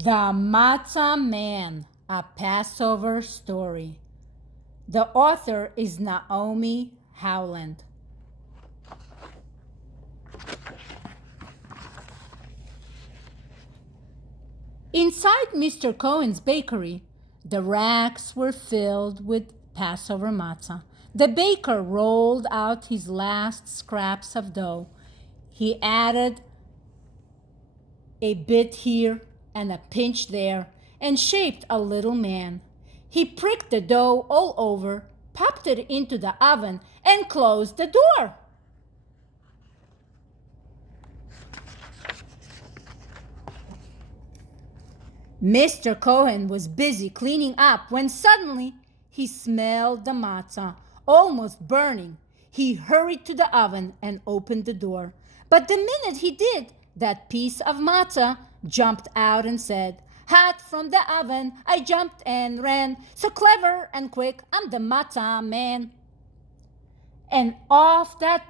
The Matzah Man, a Passover story. The author is Naomi Howland. Inside Mr. Cohen's bakery, the racks were filled with Passover matzah. The baker rolled out his last scraps of dough. He added a bit here and a pinch there, and shaped a little man. He pricked the dough all over, popped it into the oven, and closed the door. Mr. Cohen was busy cleaning up when suddenly he smelled the matzah, almost burning. He hurried to the oven and opened the door. But the minute he did, that piece of matzah jumped out and said, "Hot from the oven, I jumped and ran. So clever and quick, I'm the Matzah Man." And off that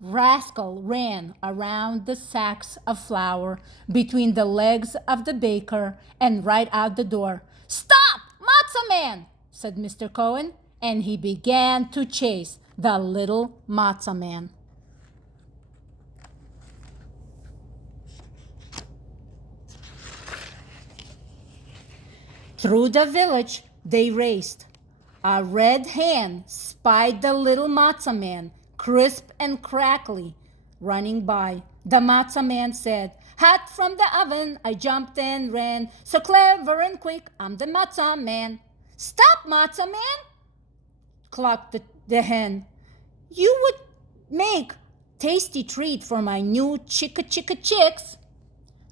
rascal ran around the sacks of flour between the legs of the baker and right out the door. "Stop, Matzah Man!" said Mr. Cohen, and he began to chase the little Matzah Man. Through the village they raced. A red hen spied the little Matzah Man, crisp and crackly, running by. The Matzah Man said, "Hot from the oven, I jumped and ran. So clever and quick, I'm the Matzah Man." "Stop, Matzah Man!" clucked the hen. "You would make tasty treat for my new chicks."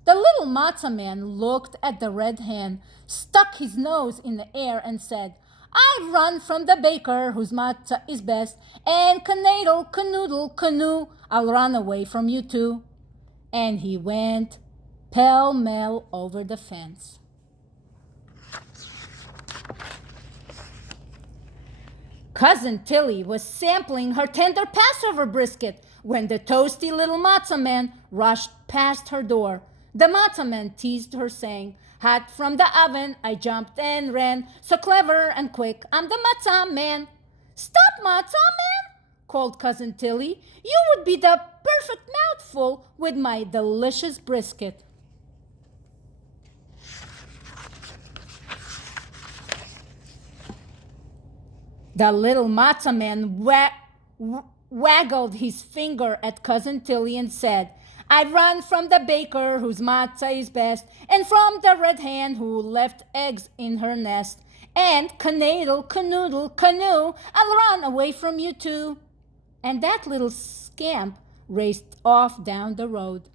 The little Matzah Man looked at the red hen, stuck his nose in the air, and said, "I run from the baker whose matzah is best, and canoodle, canoe, I'll run away from you too." And he went pell-mell over the fence. Cousin Tilly was sampling her tender Passover brisket when the toasty little Matzah Man rushed past her door. The Matzah Man teased her, saying, "Hot from the oven, I jumped and ran. So clever and quick, I'm the Matzah Man." "Stop, Matzah Man!" called Cousin Tilly. "You would be the perfect mouthful with my delicious brisket." The little Matzah Man waggled his finger at Cousin Tilly and said, "I run from the baker whose matzah is best, and from the red hen who left eggs in her nest. And canoodle, canoe, I'll run away from you too." And that little scamp raced off down the road.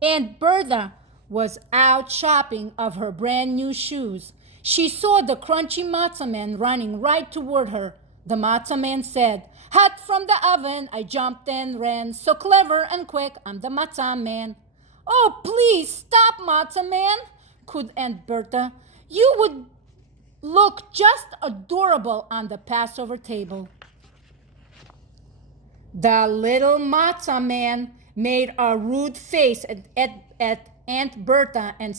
Aunt Bertha was out shopping of her brand new shoes. She saw the crunchy Matzah Man running right toward her. The Matzah Man said, "Hot from the oven, I jumped and ran. So clever and quick, I'm the Matzah Man." "Oh, please stop, Matzah Man," cooed Aunt Bertha. "You would look just adorable on the Passover table." The little Matzah Man made a rude face at Aunt Bertha and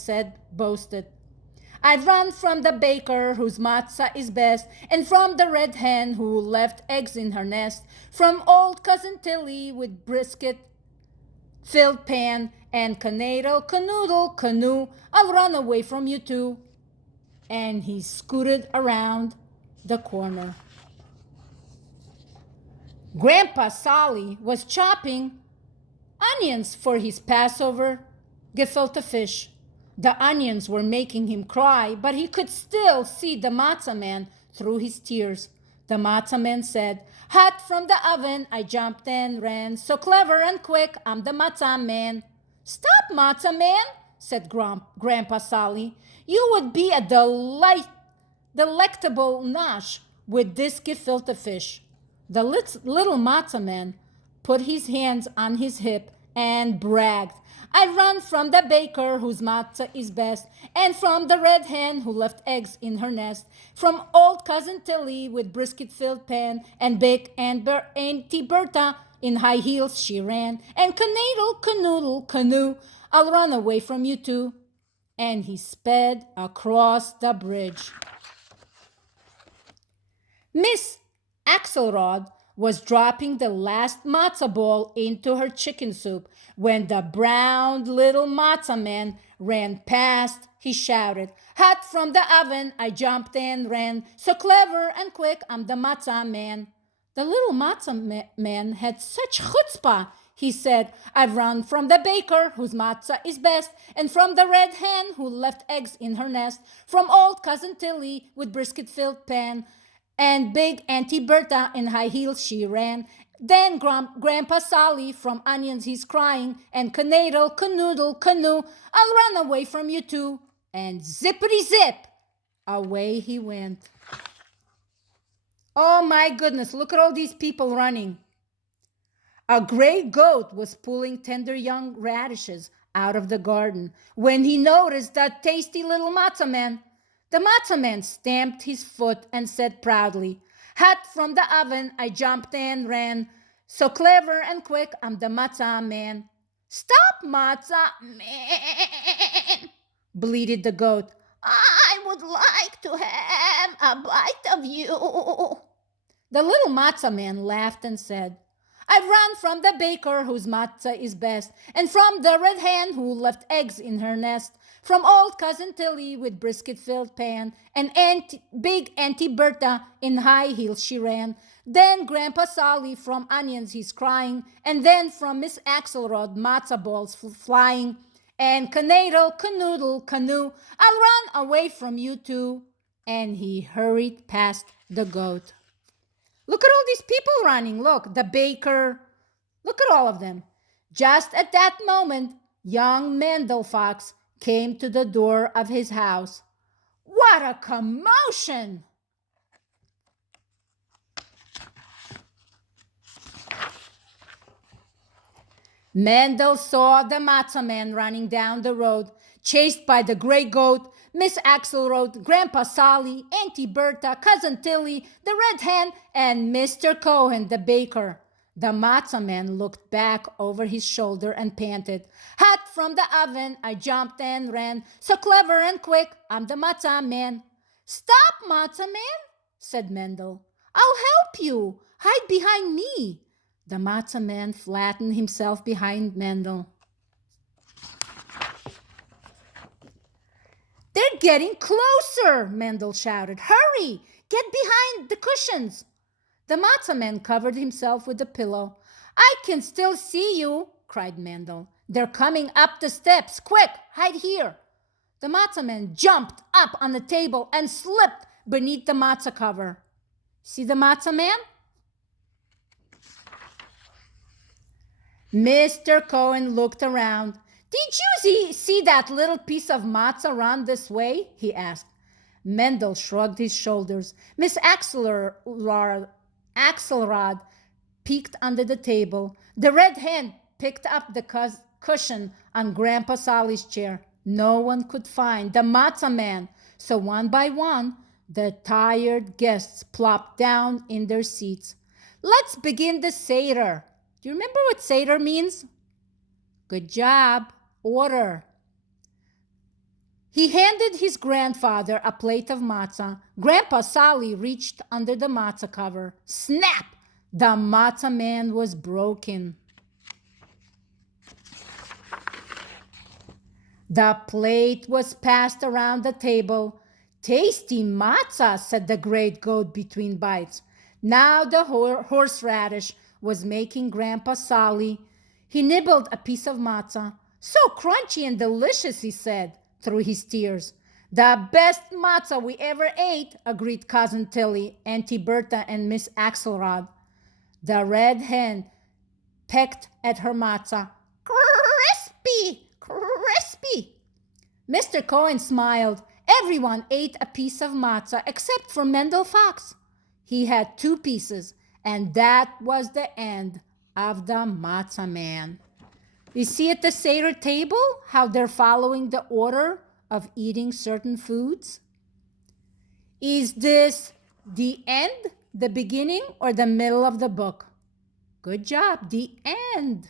boasted, "I'd run from the baker whose matzah is best, and from the red hen who left eggs in her nest, from old Cousin Tilly with brisket-filled pan, and canoodle, canoe, I'll run away from you too." And he scooted around the corner. Grandpa Solly was chopping onions for his Passover gefilte fish. The onions were making him cry, but he could still see the Matzah Man through his tears. The Matzah Man said, "Hot from the oven, I jumped and ran. So clever and quick, I'm the Matzah Man." "Stop, Matzah Man," said Grandpa Solly. "You would be a delectable nosh with this gefilte fish." The little Matzah Man put his hands on his hip and bragged, "I run from the baker whose matzah is best, and from the red hen who left eggs in her nest, from old Cousin Tilly with brisket-filled pan, and big Auntie Bertha in high heels she ran, and canoodle, canoe, I'll run away from you too." and he sped across the bridge. Miss Axelrod was dropping the last matzah ball into her chicken soup when the brown little matzah man ran past. He shouted, "Hot from the oven!" I jumped and ran. "So clever and quick, I'm the Matzah Man." The little matzah man had such chutzpah. He said, "I've run from the baker, whose matzah is best, and from the red hen who left eggs in her nest, from old Cousin Tilly with brisket-filled pan, and big Auntie Bertha in high heels she ran. Then Grandpa Sally from onions he's crying, and canoodle, canoodle, canoe, I'll run away from you too." And zippity zip, away he went. Oh my goodness, look at all these people running. A gray goat was pulling tender young radishes out of the garden when he noticed that tasty little matzah man. The matzah man stamped his foot and said proudly, "Hot from the oven, I jumped and ran. So clever and quick, I'm the Matzah Man." "Stop, Matzah Man," bleated the goat. "I would like to have a bite of you." The little Matzah Man laughed and said, "I've run from the baker whose matzah is best, and from the red hen who left eggs in her nest, from old Cousin Tilly with brisket-filled pan, and big Auntie Bertha in high heels she ran. Then Grandpa Sally from onions he's crying, and then from Miss Axelrod matzah balls flying, and canoodle, canoodle, canoe, I'll run away from you too." And he hurried past the goat. Look at all these people running. Look, the baker. Look at all of them. Just at that moment, young Mendel Fox came to the door of his house. What a commotion! Mendel saw the Matzah Man running down the road, chased by the gray goat, Miss Axelrod, Grandpa Sally, Auntie Bertha, Cousin Tilly, the red hen, and Mr. Cohen, the baker. The Matzah Man looked back over his shoulder and panted, "Hot from the oven, I jumped and ran. So clever and quick, I'm the Matzah Man." "Stop, Matzah Man," said Mendel. "I'll help you. Hide behind me." The Matzah Man flattened himself behind Mendel. "They're getting closer," Mendel shouted. "Hurry! Get behind the cushions." The Matzah Man covered himself with a pillow. "I can still see you," cried Mendel. "They're coming up the steps. Quick, hide here." The Matzah Man jumped up on the table and slipped beneath the matzah cover. See the Matzah Man? Mr. Cohen looked around. "Did you see that little piece of matzah run this way?" he asked. Mendel shrugged his shoulders. Miss Axelrod peeked under the table. The red hen picked up the cushion on Grandpa Sally's chair. No one could find the Matzah Man, so one by one, the tired guests plopped down in their seats. "Let's begin the Seder." Do you remember what Seder means? Good job. Order. He handed his grandfather a plate of matzah. Grandpa Sally reached under the matzah cover. Snap! The Matzah Man was broken. The plate was passed around the table. "Tasty matzah," said the great goat between bites. Now the horseradish was making Grandpa Sally. He nibbled a piece of matzah. "So crunchy and delicious," he said through his tears. "The best matzah we ever ate," agreed Cousin Tilly, Auntie Bertha, and Miss Axelrod. The red hen pecked at her matzah. "Crispy, crispy." Mr. Cohen smiled. Everyone ate a piece of matzah except for Mendel Fox. He had 2 pieces, and that was the end of the Matzah Man. You see at the Seder table how they're following the order of eating certain foods? Is this the end, the beginning, or the middle of the book? Good job, the end.